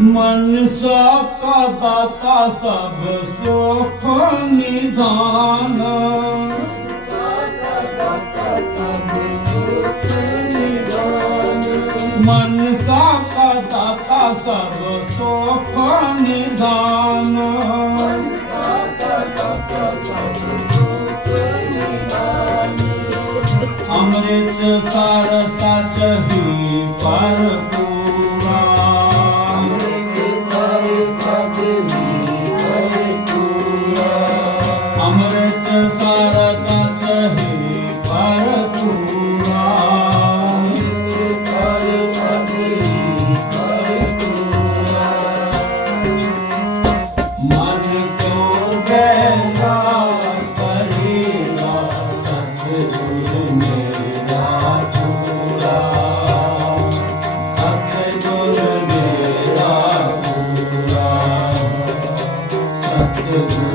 मनसा का दाता सब सुख निधान मनसा का दाता सब सुख निधान अमृत सार सच ही पर Deus.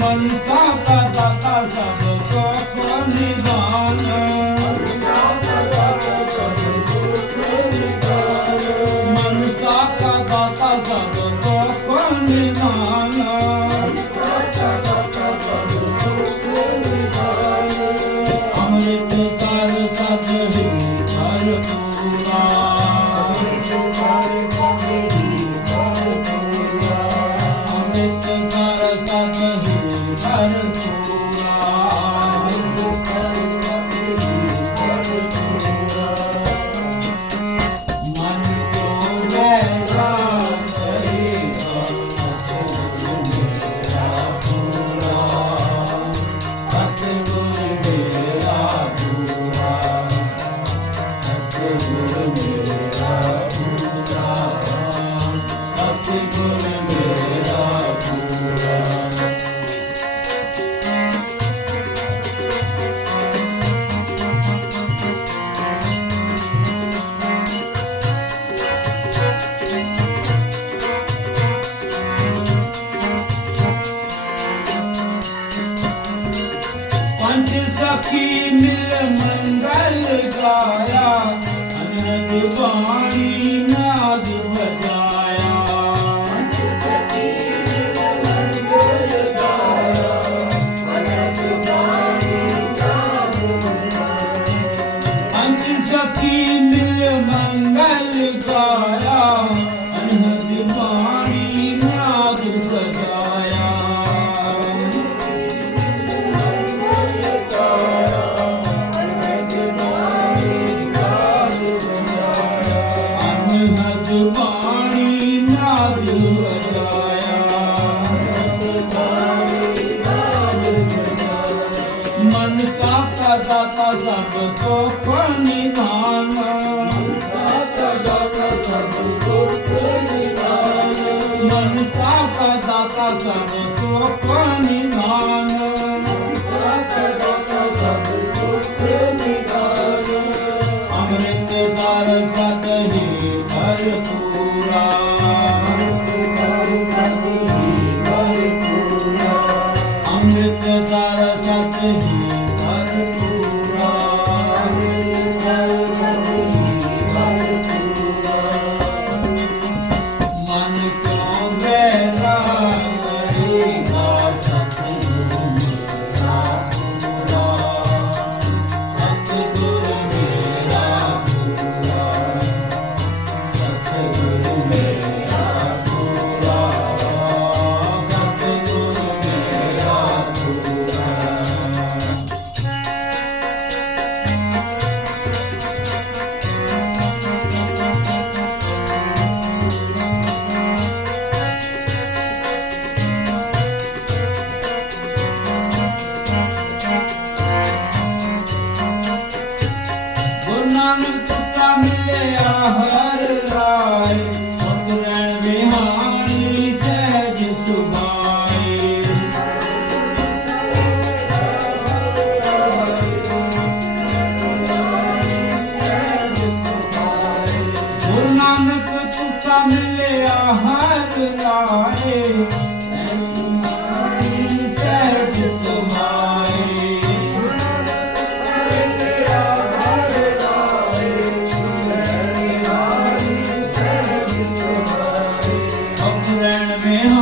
मन का पता सब को निभाना mm-hmm. me